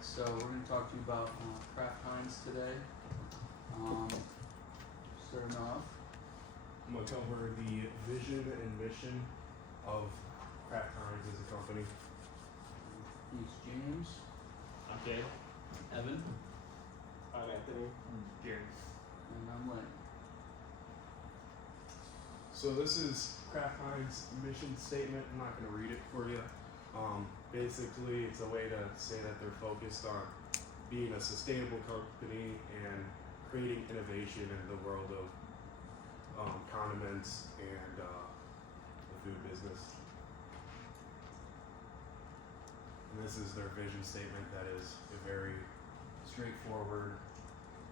So we're going to talk to you about Kraft Heinz today. Starting off, I'm going to cover the vision and mission of Kraft Heinz as a company. he's James. I'm Caleb. Evan. I'm Anthony. Jerry. And I'm Lynn. So this is Kraft Heinz mission statement. I'm not going to read it for you. Basically, it's a way to say that they're focused on being a sustainable company and creating innovation in the world of condiments and the food business. And this is their vision statement that is a very straightforward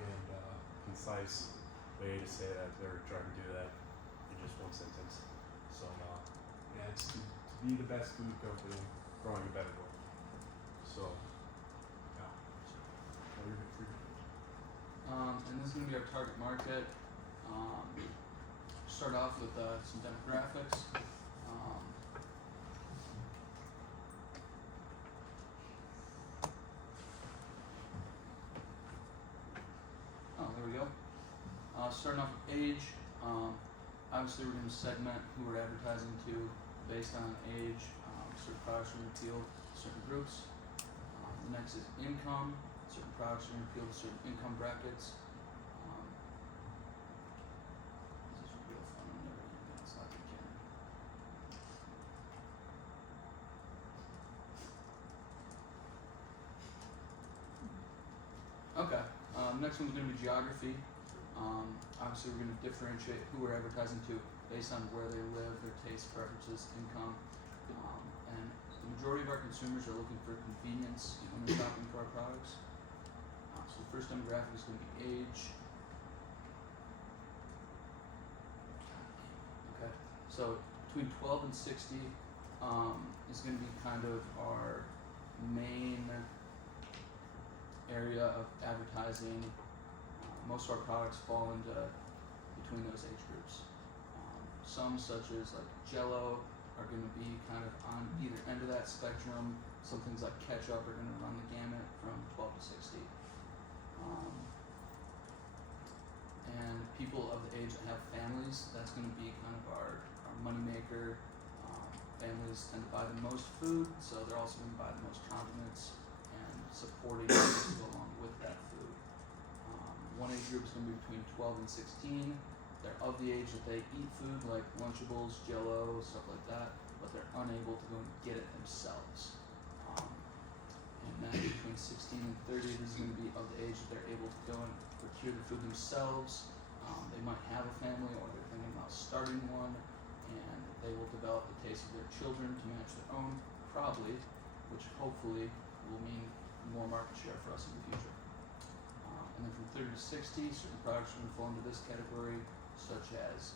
and concise way to say that they're trying to do that in just one sentence. So yeah, it's to be the best food company growing a better world. So yeah, I'll leave it for you. And this is going to be our target market. Start off with some demographics. There we go. Starting off with age. Obviously, we're going to segment who we're advertising to based on age. Certain products are going to appeal to certain groups. The next is income. Certain products are going to appeal to certain income brackets. This is real fun. I'm never using that. It's not the camera. Okay. Next one's going to be geography. Obviously, we're going to differentiate who we're advertising to based on where they live, their tastes, preferences, income. And the majority of our consumers are looking for convenience when they're shopping for our products. So the first demographic is going to be age. Okay. So between 12 and 60 is going to be kind of our main area of advertising. Most of our products fall into between those age groups. Some such as like Jell-O are going to be kind of on either end of that spectrum. Some things like ketchup are going to run the gamut from 12 to 60. And people of the age that have families, that's going to be kind of our moneymaker. Families tend to buy the most food, so they're also going to buy the most condiments and supporting things to go along with that food. One age group is going to be between 12 and 16. They're of the age that they eat food like Lunchables, Jell-O, stuff like that, but they're unable to go and get it themselves. And then between 16 and 30, this is going to be of the age that they're able to go and procure the food themselves. They might have a family or they're thinking about starting one, and they will develop the taste of their children to match their own, probably, which hopefully will mean more market share for us in the future. And then from 30 to 60, certain products are going to fall into this category, such as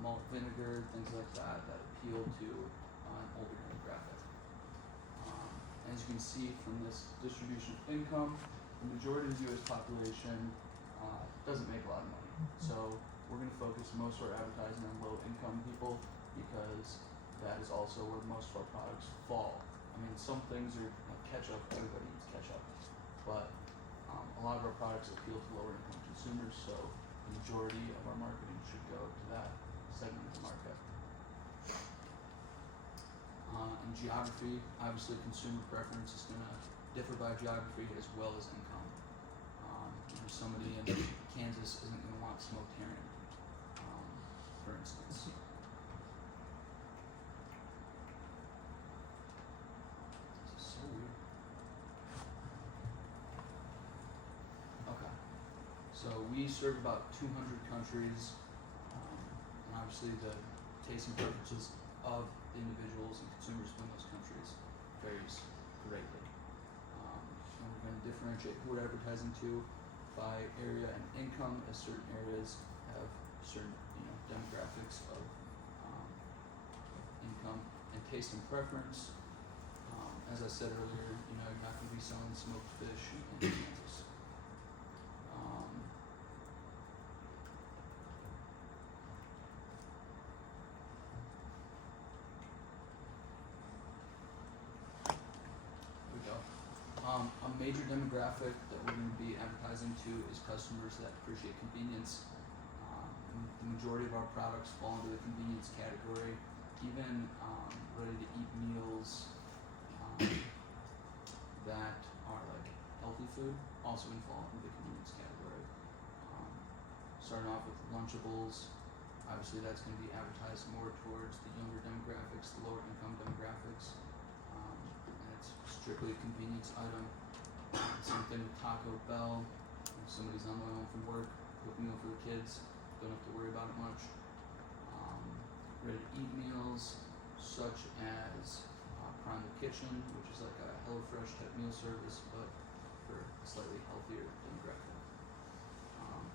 malt vinegar, things like that, that appeal to an older demographic. As you can see from this distribution of income, the majority of the U.S. population doesn't make a lot of money. So we're going to focus most of our advertising on low-income people because that is also where most of our products fall. I mean, some things are like ketchup, everybody eats ketchup, but a lot of our products appeal to lower income consumers, so the majority of our marketing should go to that segment of the market. In geography, obviously consumer preference is going to differ by geography as well as income. Somebody in Kansas isn't going to want smoked herring, for instance. This is so weird. Okay. So we serve about 200 countries, and obviously the tastes and preferences of the individuals and consumers in those countries varies greatly. And we're going to differentiate who we're advertising to by area and income, as certain areas have certain demographics of income and taste and preference. As I said earlier, you're not going to be selling smoked fish in Kansas. Here we go. A major demographic that we're going to be advertising to is customers that appreciate convenience. The majority of our products fall into the convenience category. Even ready-to-eat meals that are like healthy food also can fall into the convenience category. Starting off with Lunchables, obviously that's going to be advertised more towards the younger demographics, the lower income demographics, and it's strictly a convenience item. Same thing with Taco Bell. If somebody's on the way home from work, quick meal for the kids, don't have to worry about it much. Ready-to-eat meals such as Primal Kitchen, which is like a HelloFresh type meal service, but for a slightly healthier demographic.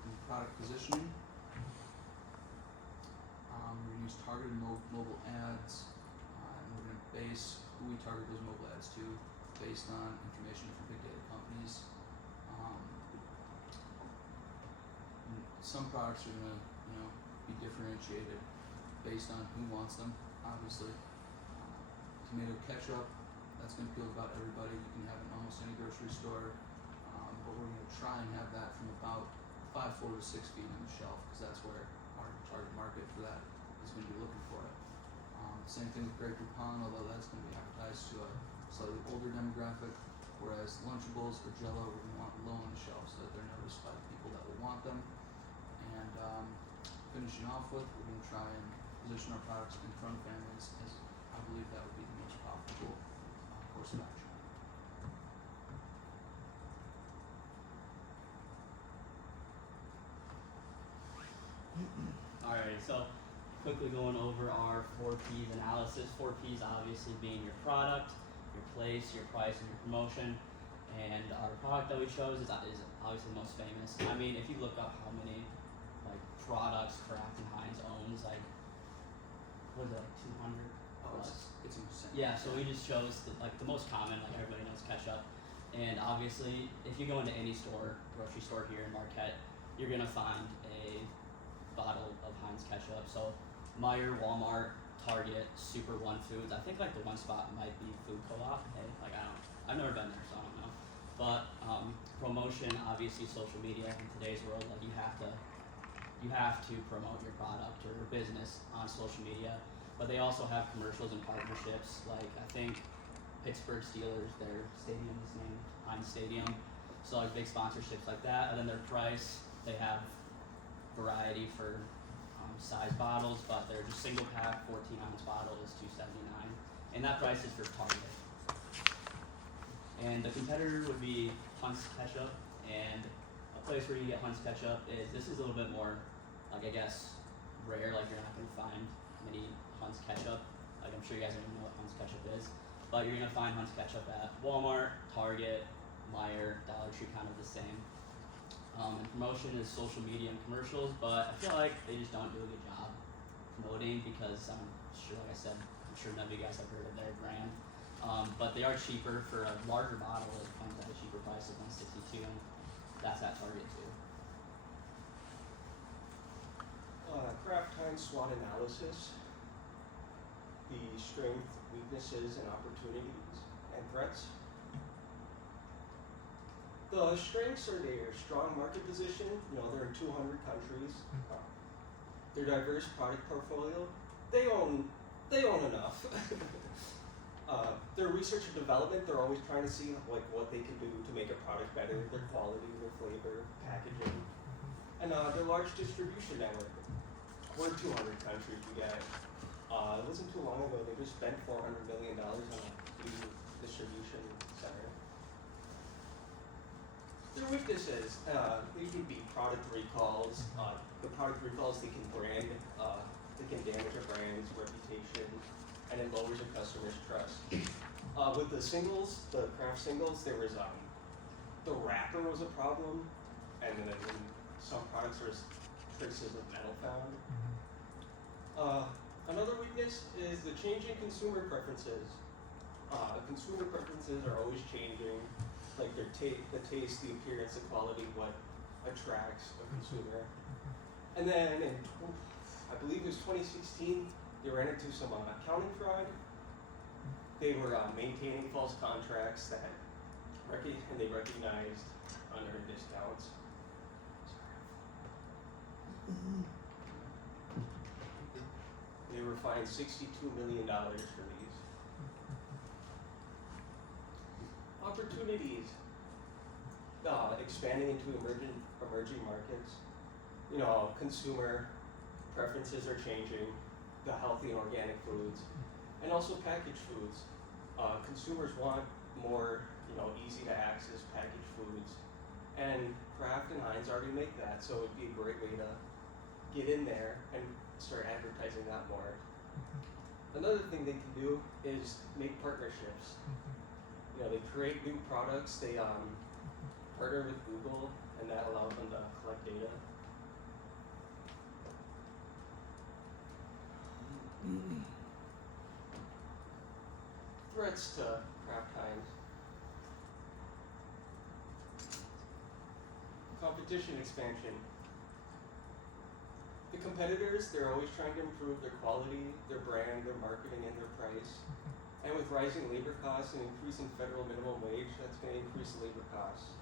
In product positioning, we're going to use targeted mobile ads, and we're going to base who we target those mobile ads to based on information from big data companies. Some products are going to, be differentiated based on who wants them. Obviously, tomato ketchup, that's going to appeal to about everybody. You can have it in almost any grocery store, but we're going to try and have that from about 5 to 6 feet on the shelf, because that's where our target market for that is going to be looking for it. Same thing with Grey Poupon, although that's going to be advertised to a slightly older demographic, whereas Lunchables or Jell-O we're going to want low on the shelf so that they're noticed by the people that will want them. And finishing off with, we're going to try and position our products in front of families, as I believe that would be the most profitable course of action. Alright, so quickly going over our 4 P's analysis. 4 P's obviously being your product, your place, your price, and your promotion. And our product that we chose is obviously the most famous. I mean, if you look up how many products Kraft and Heinz owns, what is it, 200 plus? It's insane. Yeah, so we just chose the most common, everybody knows ketchup. And obviously, if you go into any store, grocery store here in Marquette, you're gonna find a bottle of Heinz ketchup. So Meijer, Walmart, Target, Super One Foods. I think the one spot might be Food Co-op. Hey, I've never been there, so I don't know. But promotion, obviously, social media in today's world, you have to promote your product or your business on social media. But they also have commercials and partnerships. I think Pittsburgh Steelers, their stadium is named Heinz Stadium. So big sponsorships like that. And then their price, they have variety for size bottles, but their just single pack 14-ounce bottle is $2.79, and that price is for Target. And the competitor would be Hunt's Ketchup, and a place where you get Hunt's Ketchup is, this is a little bit more, I guess, rare. You're not going to find many Hunt's Ketchup. I'm sure you guys don't even know what Hunt's Ketchup is, but you're going to find Hunt's Ketchup at Walmart, Target, Meijer, Dollar Tree, kind of the same. And promotion is social media and commercials, but I feel like they just don't do a good job promoting, because I'm sure none of you guys have heard of their brand. But they are cheaper. For a larger bottle, it comes at a cheaper price of $1.62, and that's at Target too. Kraft Heinz SWOT analysis. The strength, weaknesses, and opportunities and threats. The strengths are their strong market position. They're in 200 countries. Their diverse product portfolio. They own enough. Their research and development. They're always trying to see what they can do to make a product better. Their quality, their flavor, packaging, and their large distribution network. We're in 200 countries. It wasn't too long ago. They just spent $400 million on a new distribution center. Their weaknesses, they can be product recalls. The product recalls, they can damage a brand's reputation, and it lowers a customer's trust. With the singles, the Kraft singles, there was the wrapper was a problem, and then in some products there's traces of metal found. Another weakness is the changing consumer preferences. Consumer preferences are always changing. The taste, the appearance, the quality, what attracts a consumer. And then I believe it was 2016, they ran into some accounting fraud. They were maintaining false contracts that and they recognized unearned discounts. They were fined $62 million for these. Opportunities. Expanding into emerging markets. You know, consumer preferences are changing. The healthy and organic foods, and also packaged foods. Consumers want more, easy to access packaged foods, and Kraft and Heinz already make that, so it'd be a great way to get in there and start advertising that more. Another thing they can do is make partnerships. They create new products. They partner with Google, and that allows them to collect data. Threats to Kraft Heinz. Competition expansion. The competitors, they're always trying to improve their quality, their brand, their marketing, and their price. And with rising labor costs and increasing federal minimum wage, that's going to increase labor costs.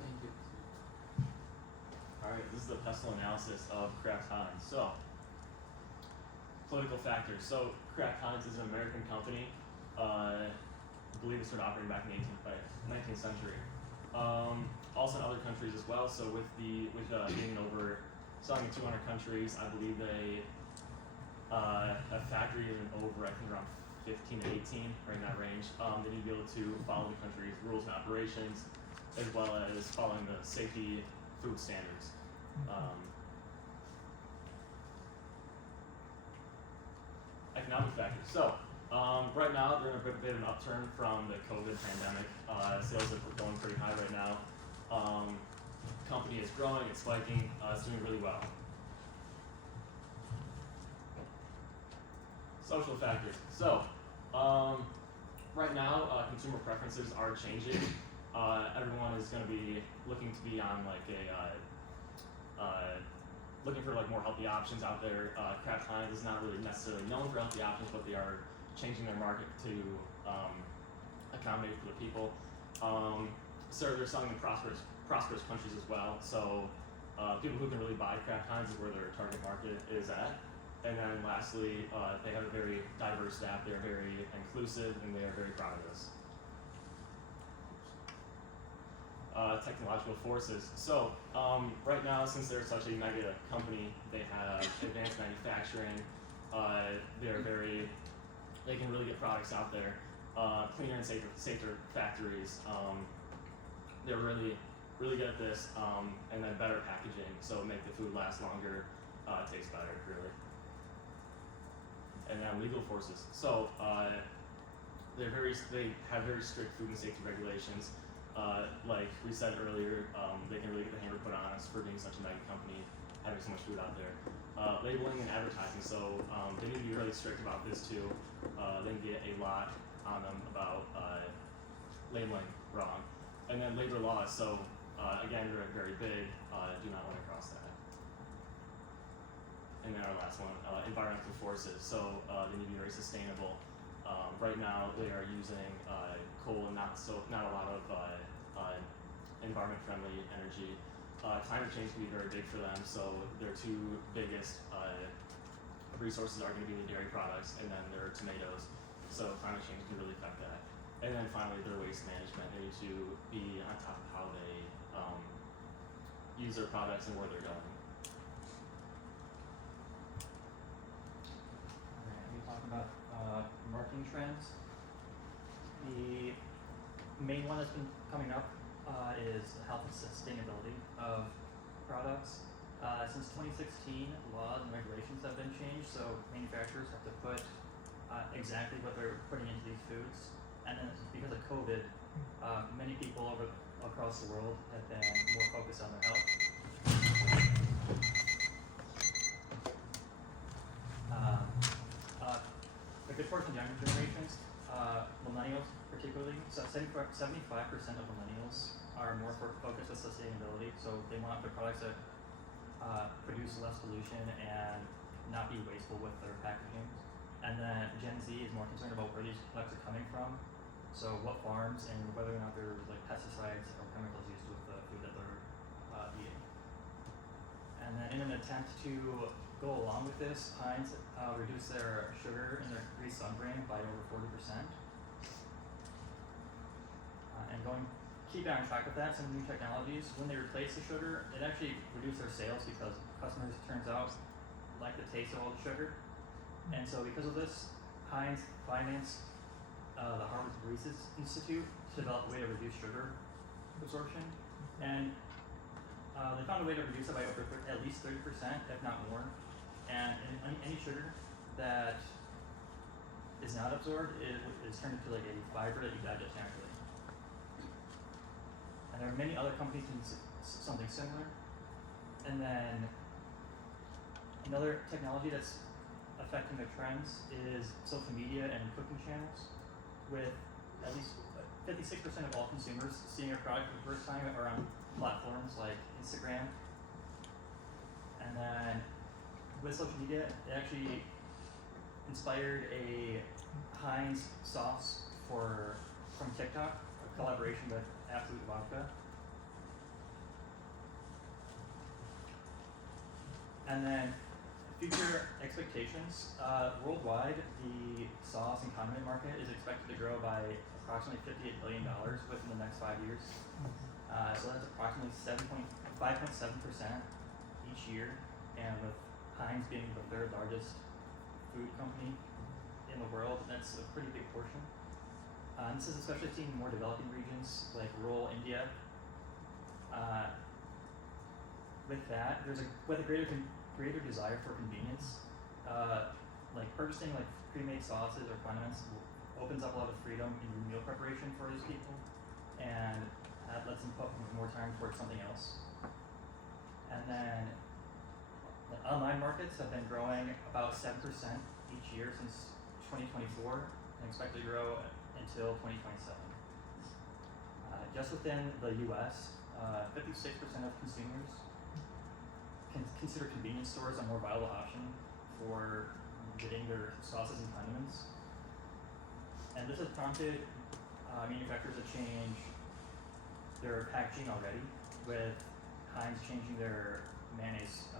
Thank you. Alright, this is the pestle analysis of Kraft Heinz. So, political factors. So, Kraft Heinz is an American company. I believe it started operating back in the 19th century. Also in other countries as well. So with being selling in 200 countries, I believe they a factory in over, I think around 15 to 18, right in that range. They need to be able to follow the country's rules and operations, as well as following the safety food standards. Economic factors. So, right now they're in a bit of an upturn from the COVID pandemic. Sales are going pretty high right now. Company is growing, it's spiking, it's doing really well. Social factors. So, right now, consumer preferences are changing. Everyone is going to be looking to be on like looking for like more healthy options out there. Kraft Heinz is not really necessarily known for healthy options, but they are changing their market to accommodate for the people. So they're selling in prosperous countries as well. So people who can really buy Kraft Heinz is where their target market is at. And then lastly, they have a very diverse staff. They're very inclusive, and they are very proud of this. Technological forces. So right now, since they're such a mega company, they have advanced manufacturing. They can really get products out there. Cleaner and safer factories. They're really good at this, and then better packaging, so make the food last longer, taste better, really. And then legal forces. So they have very strict food and safety regulations. Like we said earlier, they can really get the hammer put on us for being such a mega company, having so much food out there. Labeling and advertising. So they need to be really strict about this too. They can get a lot on them about labeling wrong. And then labor laws. So again, they're very big. Do not want to cross that. And then our last one, environmental forces. So they need to be very sustainable. Right now, they are using coal and not a lot of environment-friendly energy. Climate change can be very big for them. So their two biggest resources are going to be the dairy products and then their tomatoes. So climate change can really affect that. And then finally, their waste management. They need to be on top of how they use their products and where they're going. We talk about marketing trends. The main one that's been coming up is health and sustainability of products. Since 2016, laws and regulations have been changed, so manufacturers have to put exactly what they're putting into these foods. And then because of COVID, many people across the world have been more focused on their health. portion of younger generations, millennials particularly, so 75% of millennials are more focused on sustainability, so they want their products that produce less pollution and not be wasteful with their packaging. And then Gen Z is more concerned about where these products are coming from, so what farms and whether or not there's like pesticides or chemicals used with the food that they're eating. And then in an attempt to go along with this, Heinz reduced their sugar in their grease on-brand by over 40%. And keeping on track with that, some new technologies, when they replace the sugar, it actually reduced their sales because customers, turns out, like the taste of all the sugar. And so because of this, Heinz financed the Harvard Research Institute to develop a way to reduce sugar absorption. And they found a way to reduce it by over at least 30%, if not more. And any sugar that is not absorbed is turned into like a fiber that you digest naturally. And there are many other companies doing something similar. And then another technology that's affecting the trends is social media and cooking channels, with at least 56% of all consumers seeing a product for the first time are on platforms like Instagram. And then with social media, it actually inspired a Heinz sauce from TikTok, a collaboration with Absolute Vodka. And then future expectations, worldwide, the sauce and condiment market is expected to grow by approximately $58 billion within the next 5 years. So that's approximately 5.7% each year, and with Heinz being the third largest food company in the world, that's a pretty big portion. This is especially seen in more developing regions like rural India. With that, with a greater desire for convenience, like purchasing like pre-made sauces or condiments opens up a lot of freedom in meal preparation for these people, and that lets them put more time towards something else. And then the online markets have been growing about 7% each year since 2024 and expected to grow until 2027. Just within the US, 56% of consumers consider convenience stores a more viable option for getting their sauces and condiments. And this has prompted manufacturers to change their packaging already, with Heinz changing their mayonnaise